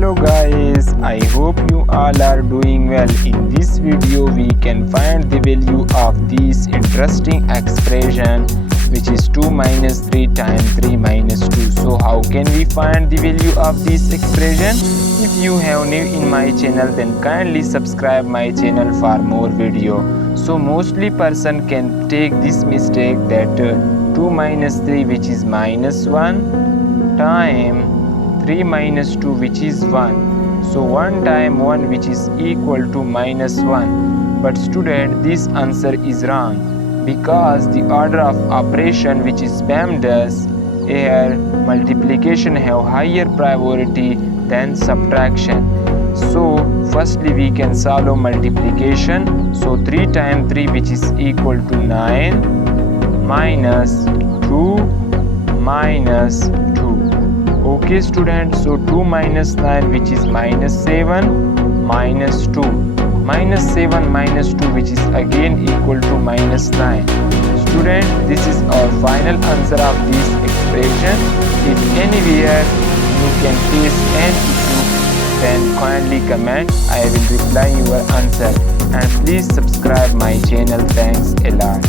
Hello guys, I hope you all are doing well. In this video we can find the value of this interesting expression, which is 2 minus 3 times 3 minus 2. So how can we find the value of this expression? If you have new in my channel, then kindly subscribe my channel for more video. So mostly person can take this mistake that 2 minus 3, which is minus 1, time 3 minus 2, which is 1. So 1 time 1, which is equal to minus 1. But student, this answer is wrong, because the order of operation which is BAM does, here multiplication have higher priority than subtraction. So firstly we can solve multiplication. So 3 times 3, which is equal to 9, minus 2 minus 2. Okay student, so 2 minus 9, which is minus 7, minus 2. Minus 7 minus 2, which is again equal to minus 9. Student, this is our final answer of this expression. If anywhere you can face an issue, then kindly comment. I will reply your answer. And please subscribe my channel. Thanks a lot.